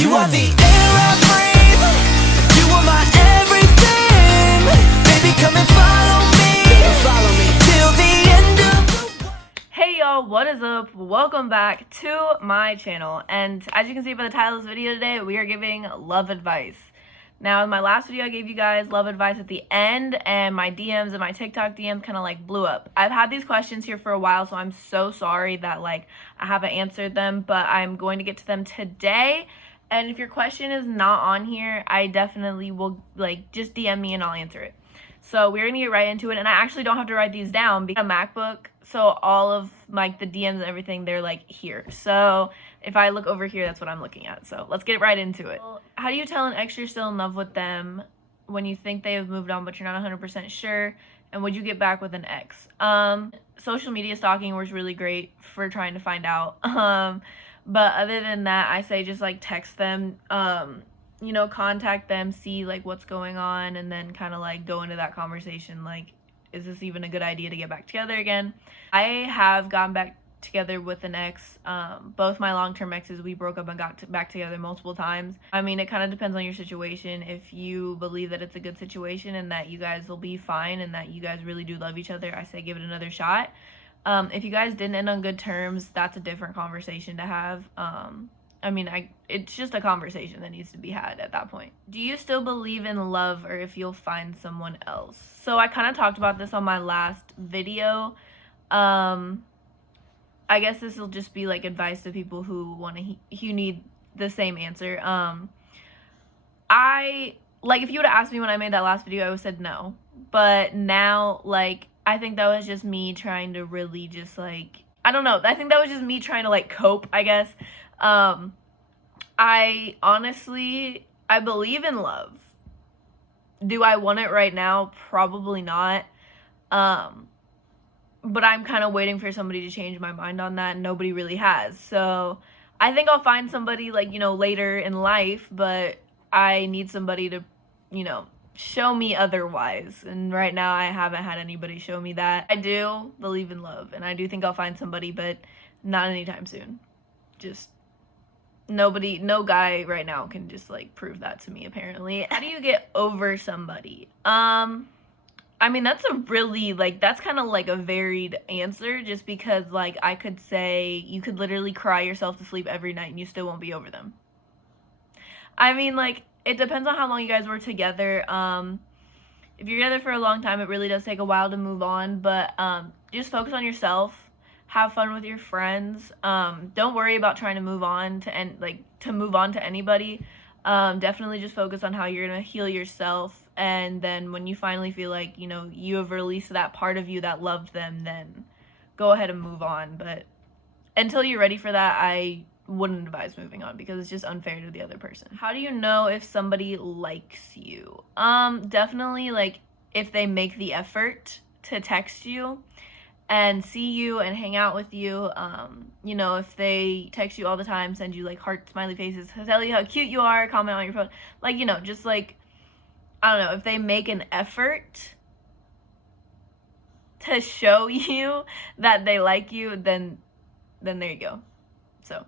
You are the air I breathe. You are my everything. Baby, come and follow me till the end of the world. Hey y'all, what is up? Welcome back to my channel, and as you can see by the title of this video today, we are giving love advice. Now, in my last video, I gave you guys love advice at the end, and my DMs and my TikTok DMs kind of like blew up. I've had these questions here for a while, so I'm so sorry that like I haven't answered them, but I'm going to get to them today. And if your question is not on here, I definitely will like just DM me and I'll answer it. So we're gonna get right into it, and I actually don't have to write these down because I'm a MacBook, so all of like the DMs and everything, they're like here. So if I look over here, that's what I'm looking at. So let's get right into it. How do you tell an ex you're still in love with them when you think they have moved on but you're not 100% sure? And would you get back with an ex? Social media stalking was really great for trying to find out. But other than that, I say just like text them, you know, contact them, see like what's going on, and then kind of like go into that conversation like, is this even a good idea to get back together again? I have gotten back together with an ex. Both my long-term exes, we broke up and got back together multiple times. I mean, it kind of depends on your situation. If you believe that it's a good situation and that you guys will be fine and that you guys really do love each other, I say give it another shot. If you guys didn't end on good terms, that's a different conversation to have. I mean, it's just a conversation that needs to be had at that point. Do you still believe in love, or if you'll find someone else? So I kind of talked about this on my last video. I guess this will just be like advice to people who who need the same answer. I like, if you would have asked me when I made that last video, I would have said no. But now, like, I think that was just me trying to really just like, I don't know. I think that was just me trying to like cope, I guess. I honestly, I believe in love. Do I want it right now? Probably not. But I'm kind of waiting for somebody to change my mind on that, and nobody really has. So I think I'll find somebody like, you know, later in life, but I need somebody to, you know, show me otherwise. And right now I haven't had anybody show me that. I do believe in love, and I do think I'll find somebody, but not anytime soon. Just nobody, no guy right now can just like prove that to me, apparently. How do you get over somebody? I mean, that's a really, like, that's kind of like a varied answer, just because like I could say you could literally cry yourself to sleep every night and you still won't be over them. I mean, like, it depends on how long you guys were together. If you're together for a long time, it really does take a while to move on, but just focus on yourself. Have fun with your friends. Don't worry about trying to move on to anybody. Definitely just focus on how you're gonna heal yourself, and then when you finally feel like, you know, you have released that part of you that loved them, then go ahead and move on. But until you're ready for that, I wouldn't advise moving on, because it's just unfair to the other person. How do you know if somebody likes you? Definitely like if they make the effort to text you and see you and hang out with you. You know, if they text you all the time, send you like heart smiley faces, tell you how cute you are, comment on your phone, like, you know, just like, I don't know, if they make an effort to show you that they like you, then there you go. So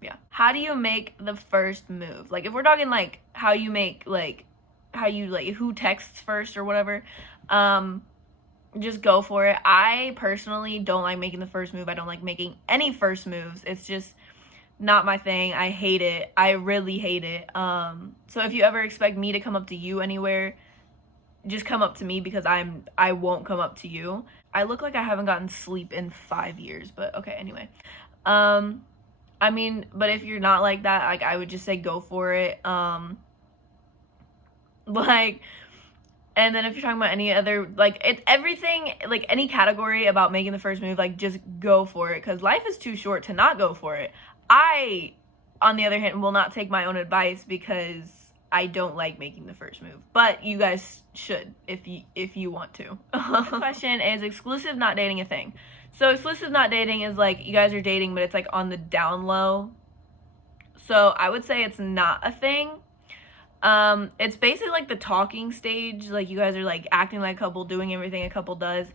yeah. How do you make the first move? Like, if we're talking like how you make, like how you, like, who texts first or whatever, just go for it. I personally don't like making the first move. I don't like making any first moves. It's just not my thing. I hate it. I really hate it. So if you ever expect me to come up to you anywhere, just come up to me, because I won't come up to you. I look like I haven't gotten sleep in 5 years, but okay, anyway. I mean, but if you're not like that, like, I would just say go for it. Like, and then if you're talking about any other, like, it's everything, like any category about making the first move, like, just go for it, because life is too short to not go for it. I, on the other hand, will not take my own advice, because I don't like making the first move, but you guys should if you want to. The question is, exclusive not dating a thing? So exclusive not dating is like you guys are dating, but it's like on the down low. So I would say it's not a thing. It's basically like the talking stage. Like, you guys are like acting like a couple, doing everything a couple does,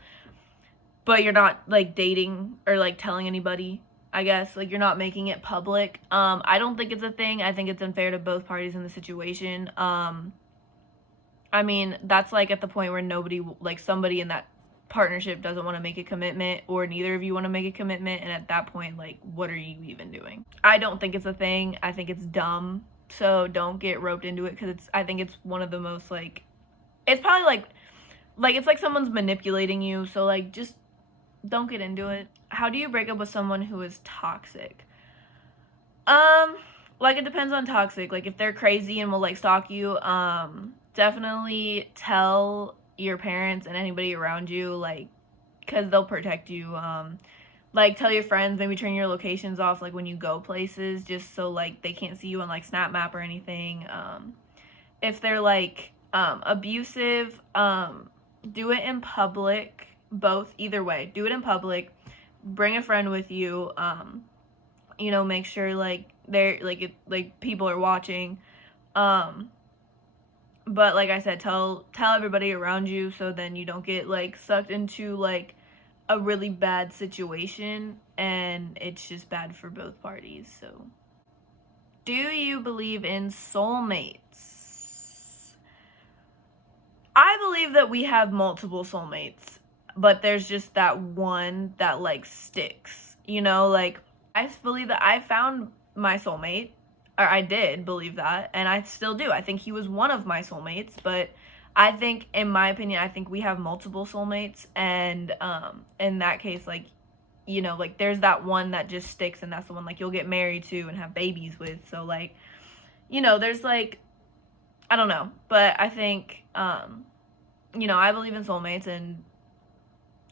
but you're not like dating or like telling anybody. I guess, like, you're not making it public. I don't think it's a thing. I think it's unfair to both parties in the situation. I mean, that's like at the point where nobody, like, somebody in that partnership doesn't want to make a commitment, or neither of you want to make a commitment, and at that point, like, what are you even doing? I don't think it's a thing. I think it's dumb. So don't get roped into it, because I think it's one of the most, like, it's probably like it's like someone's manipulating you. So, like, just don't get into it. How do you break up with someone who is toxic? Like, it depends on toxic. Like, if they're crazy and will, like, stalk you, definitely tell your parents and anybody around you, like, because they'll protect you. Like, tell your friends, maybe turn your locations off, like, when you go places, just so, like, they can't see you on, like, Snap Map or anything. If they're, like, abusive, do it in public. Both, either way, do it in public. Bring a friend with you. You know, make sure, like, they're, like, people are watching. But like I said, tell everybody around you, so then you don't get, like, sucked into, like, a really bad situation, and it's just bad for both parties. So, do you believe in soulmates? I believe that we have multiple soulmates, but there's just that one that, like, sticks, you know? Like, I believe that I found my soulmate, or I did believe that, and I still do. I think he was one of my soulmates, but I think, in my opinion, I think we have multiple soulmates, and in that case, like, you know, like, there's that one that just sticks, and that's the one, like, you'll get married to and have babies with. So, like, you know, there's, like, I don't know, but I think, you know, I believe in soulmates, and,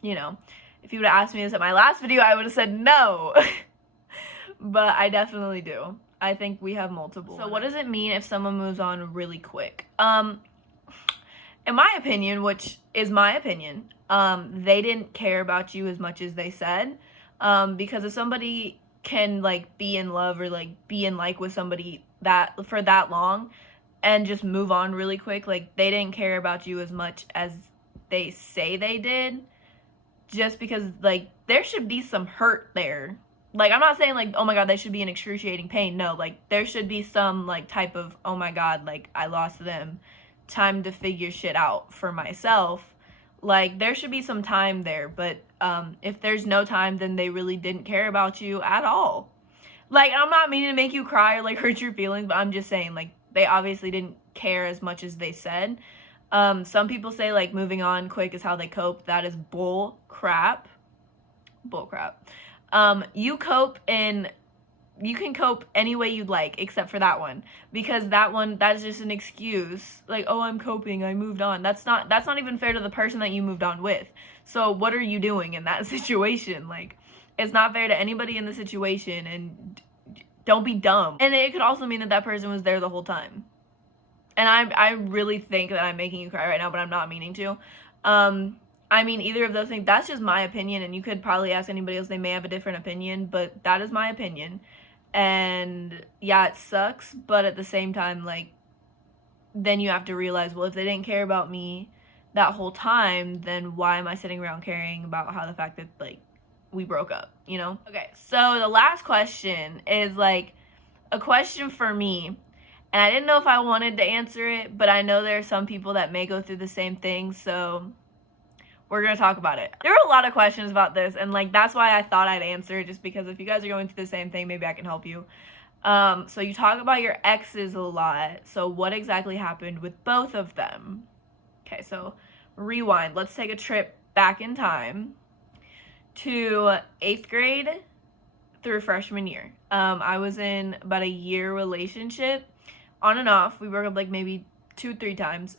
you know, if you would have asked me this at my last video, I would have said no. But I definitely do. I think we have multiple. So what does it mean if someone moves on really quick? In my opinion, which is my opinion, they didn't care about you as much as they said. Because if somebody can, like, be in love or, like, be in like with somebody that for that long and just move on really quick, like, they didn't care about you as much as they say they did, just because, like, there should be some hurt there. Like, I'm not saying, like, oh my god, they should be in excruciating pain. No, like, there should be some, like, type of, oh my god, like, I lost them, time to figure shit out for myself. Like, there should be some time there. But if there's no time, then they really didn't care about you at all. Like, I'm not meaning to make you cry or, like, hurt your feelings, but I'm just saying, like, they obviously didn't care as much as they said. Some people say, like, moving on quick is how they cope. That is bull crap. Bull crap. You can cope any way you'd like, except for that one, because that is just an excuse. Like, oh, I'm coping, I moved on. That's not even fair to the person that you moved on with. So what are you doing in that situation? Like, it's not fair to anybody in the situation, and don't be dumb. And it could also mean that person was there the whole time. And I really think that I'm making you cry right now, but I'm not meaning to. I mean, either of those things, that's just my opinion, and you could probably ask anybody else, they may have a different opinion, but that is my opinion. And yeah, it sucks, but at the same time, like, then you have to realize, well, if they didn't care about me that whole time, then why am I sitting around caring about how the fact that, like, we broke up, you know? Okay, so the last question is, like, a question for me, and I didn't know if I wanted to answer it, but I know there are some people that may go through the same thing, so we're going to talk about it. There were a lot of questions about this, and, like, that's why I thought I'd answer it, just because if you guys are going through the same thing, maybe I can help you. So you talk about your exes a lot. So what exactly happened with both of them? Okay, so rewind. Let's take a trip back in time to 8th grade through freshman year. I was in about a year relationship, on and off. We broke up, like, maybe 2-3 times.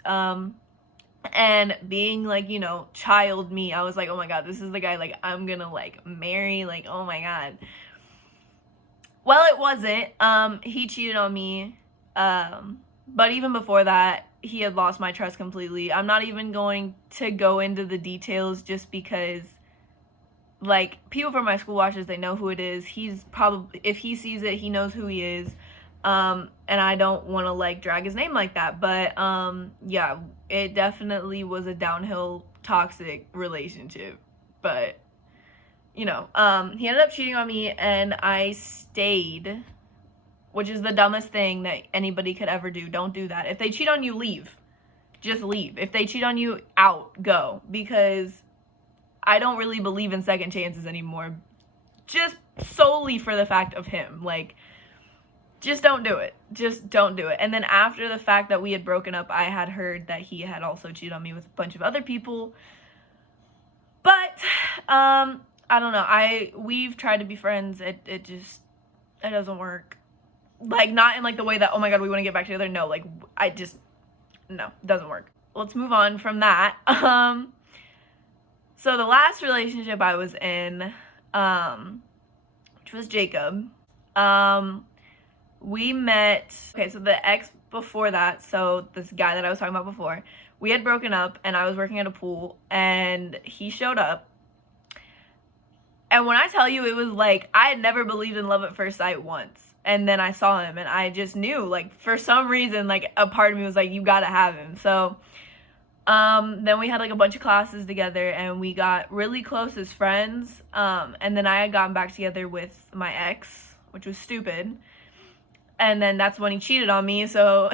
And being, like, you know, child me, I was like, oh my god, this is the guy, like, I'm gonna, like, marry, like, oh my god. Well, it wasn't. He cheated on me. But even before that, he had lost my trust completely. I'm not even going to go into the details, just because, like, people from my school watchers, they know who it is. He's probably, if he sees it, he knows who he is. And I don't want to, like, drag his name like that, but, yeah, it definitely was a downhill toxic relationship, but, he ended up cheating on me, and I stayed, which is the dumbest thing that anybody could ever do. Don't do that. If they cheat on you, leave. Just leave. If they cheat on you, out, go. Because I don't really believe in second chances anymore. Just solely for the fact of him. Like, just don't do it. Just don't do it. And then after the fact that we had broken up, I had heard that he had also cheated on me with a bunch of other people. But, I don't know. We've tried to be friends. It doesn't work. Like, not in, like, the way that, oh my god, we want to get back together. No, like, no, it doesn't work. Let's move on from that. So the last relationship I was in, which was Jacob, we met, okay, so the ex before that, so this guy that I was talking about before, we had broken up, and I was working at a pool, and he showed up. And when I tell you, it was like, I had never believed in love at first sight once. And then I saw him, and I just knew, like, for some reason, like, a part of me was like, you gotta have him. So, then we had, like, a bunch of classes together, and we got really close as friends. And then I had gotten back together with my ex, which was stupid. And then that's when he cheated on me, so,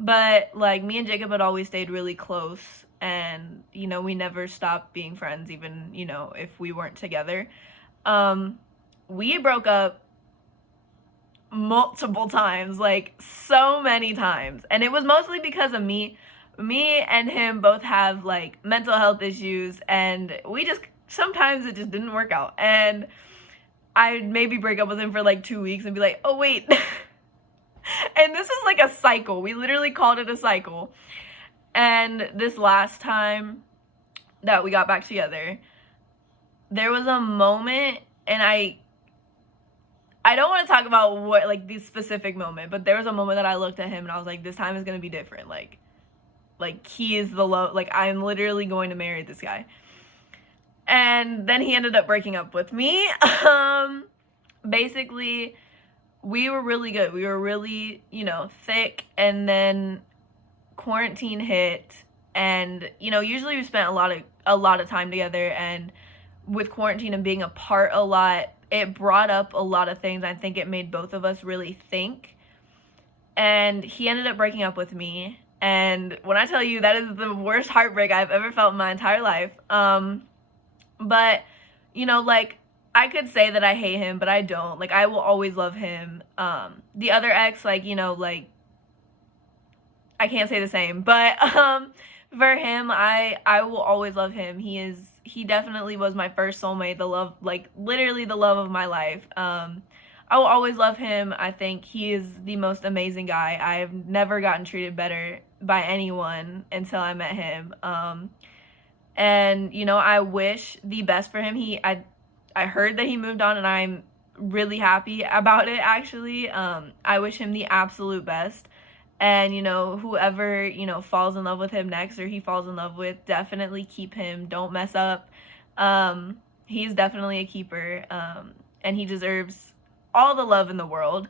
but, like, me and Jacob had always stayed really close, and, we never stopped being friends, even, if we weren't together. We broke up multiple times, like, so many times, and it was mostly because of me. Me and him both have, like, mental health issues, and sometimes it just didn't work out, and I'd maybe break up with him for, like, 2 weeks and be like, oh, wait. And this is, like, a cycle. We literally called it a cycle. And this last time that we got back together, there was a moment, and I don't want to talk about what, like, the specific moment, but there was a moment that I looked at him and I was like, this time is going to be different. Like, he is the love, like, I'm literally going to marry this guy. And then he ended up breaking up with me. Basically, we were really good. We were really, thick, and then quarantine hit, and, usually we spent a lot of time together, and with quarantine and being apart a lot, it brought up a lot of things. I think it made both of us really think, and he ended up breaking up with me, and when I tell you, that is the worst heartbreak I've ever felt in my entire life. But, like, I could say that I hate him, but I don't. Like, I will always love him. The other ex, like, like, I can't say the same, but, for him, I will always love him. He definitely was my first soulmate, the love, like, literally the love of my life. I will always love him. I think he is the most amazing guy. I have never gotten treated better by anyone until I met him. And, I wish the best for him. I heard that he moved on, and I'm really happy about it, actually. I wish him the absolute best. And, whoever, falls in love with him next, or he falls in love with, definitely keep him. Don't mess up. He's definitely a keeper. And he deserves all the love in the world.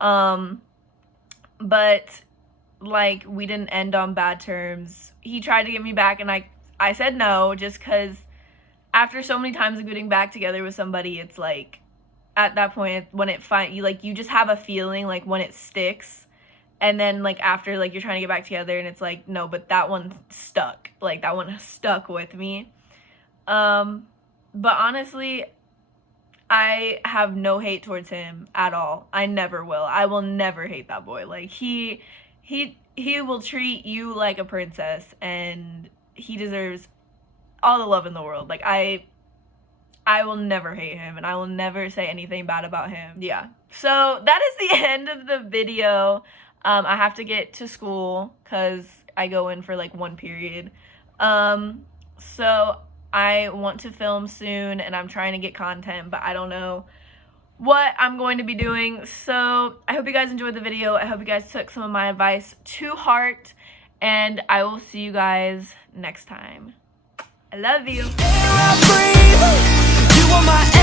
But, like, we didn't end on bad terms. He tried to get me back, and I said no, just because after so many times of getting back together with somebody, it's like, at that point, when you just have a feeling, like, when it sticks, and then, like, after, like, you're trying to get back together, and it's like, no, but that one stuck. Like, that one stuck with me. But honestly, I have no hate towards him at all. I never will. I will never hate that boy. Like, he will treat you like a princess, and he deserves all the love in the world. Like, I will never hate him, and I will never say anything bad about him. Yeah. So that is the end of the video. I have to get to school because I go in for, like, one period. So I want to film soon, and I'm trying to get content, but I don't know what I'm going to be doing. So I hope you guys enjoyed the video. I hope you guys took some of my advice to heart, and I will see you guys next time. I love you. Air I breathe, you are my